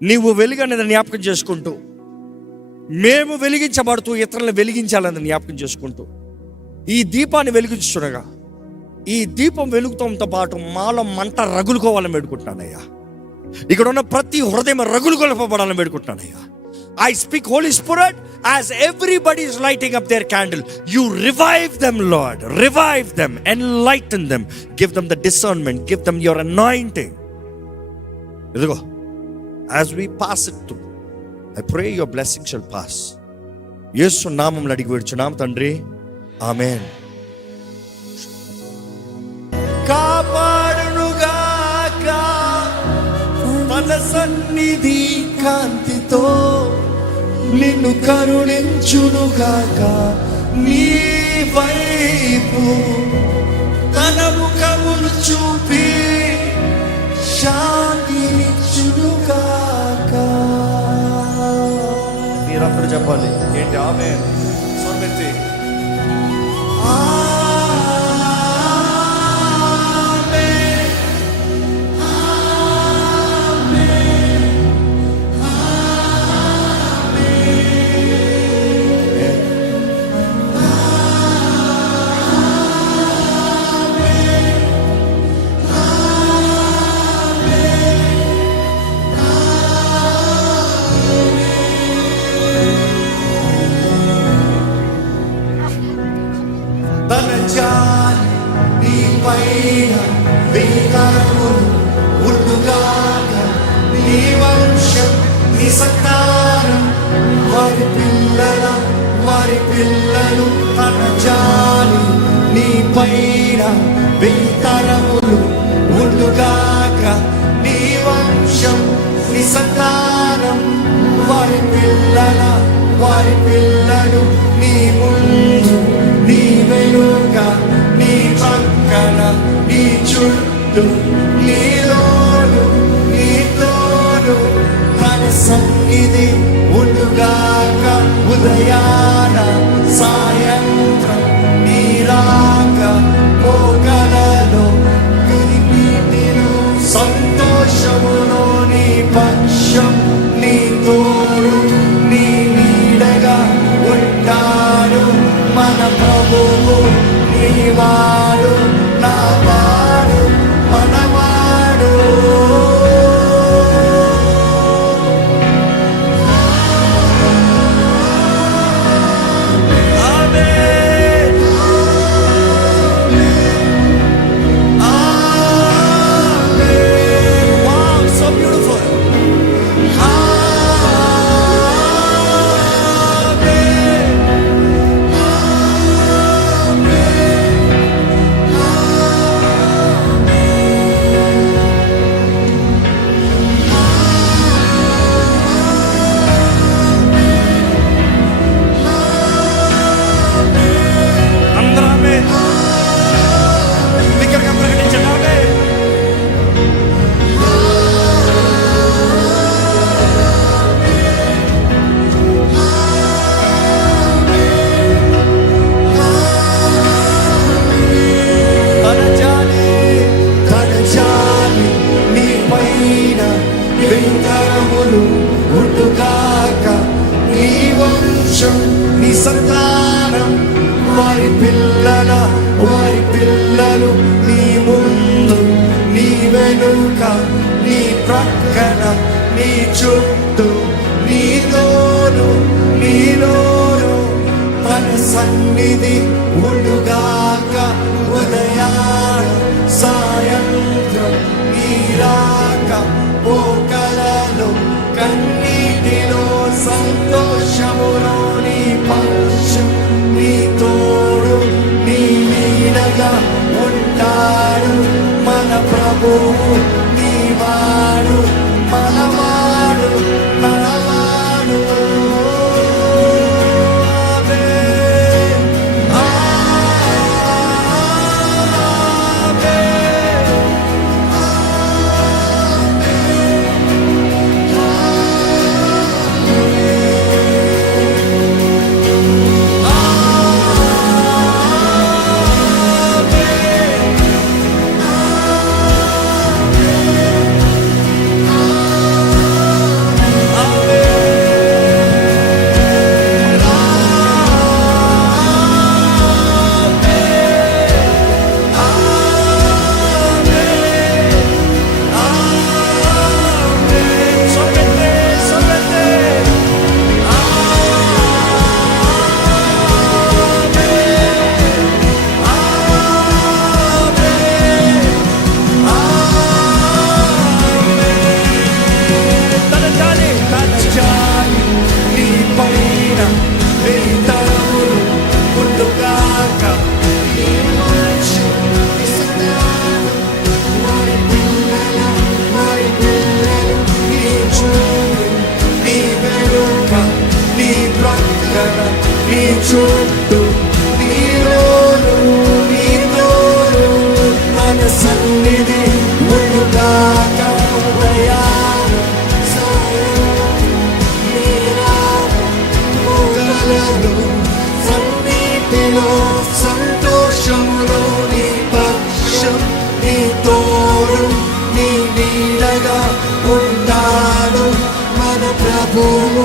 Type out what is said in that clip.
నీవు వెలుగనేది జ్ఞాపకం చేసుకుంటూ, మేము వెలిగించబడుతూ ఇతరులను వెలిగించాలని జ్ఞాపకం చేసుకుంటూ ఈ దీపాన్ని వెలిగించుండగా, ఈ దీపం వెలుగుతంతో పాటు మాలో మంట రగులుకోవాలని వేడుకుంటున్నానయ్యా. ఇక్కడ ఉన్న ప్రతి హృదయం రగులుకొలపబడాలని వేడుకుంటున్నానయ్యా. I speak, Holy Spirit, as everybody is lighting up their candle, you revive them, Lord. Revive them, enlighten them, give them the discernment, give them your anointing. ఇదిగో, as we pass it through, I pray your blessing shall pass. యేసు నామములో అడిగి వేడుచున్నాం తండ్రి, ఆమేన్. కాపాడునుగాక తన సన్నిధి కాంతితో, నిన్ను కరుణించునుగాక, నీ వైపు తన ముఖమును చూపి శాంతినిచ్చునుగాక. మీరందరూ చెప్పాలి ఏంటి? ఆమేన్. స్వర్గతి వారి పిల్లలు తన జాలి నీ పైన వెయ్యితరములు ఉండుగాక. నీ వంశం నీ సంతానం వారి పిల్లలు నీ ముందు నీ వెనుక నీ పక్కన నీ చుట్టూ నీలోను నీతోను తన సన్నిధి ఉండుగాక. ఉదయాన సాయంత్రం నీ రాక పోకలలో కనిపిటిలో సంతోషములో నీ పక్షం నీ తోడు నీ నీడగా ఉంటాడు. మన ప్రభువు నీవాడు, నా వాడు, మనవాడు. నీ సంతానం వారి పిల్లలు నీ ముందు నీ వెనుక నీ ప్రక్కన నీ చుట్టూ నీలోను తన సన్నిధి ఉండుగాక. ఉదయాన సాయంత్రం నీ రాక పోకలలో కన్నీటిలో సంతోషములో నీ పక్షం నీ తోడు నీ నీడగా ఉంటాడు. మన ప్రభువు నీవాడు, మనవాడు, మనవాడు. ప్రభువు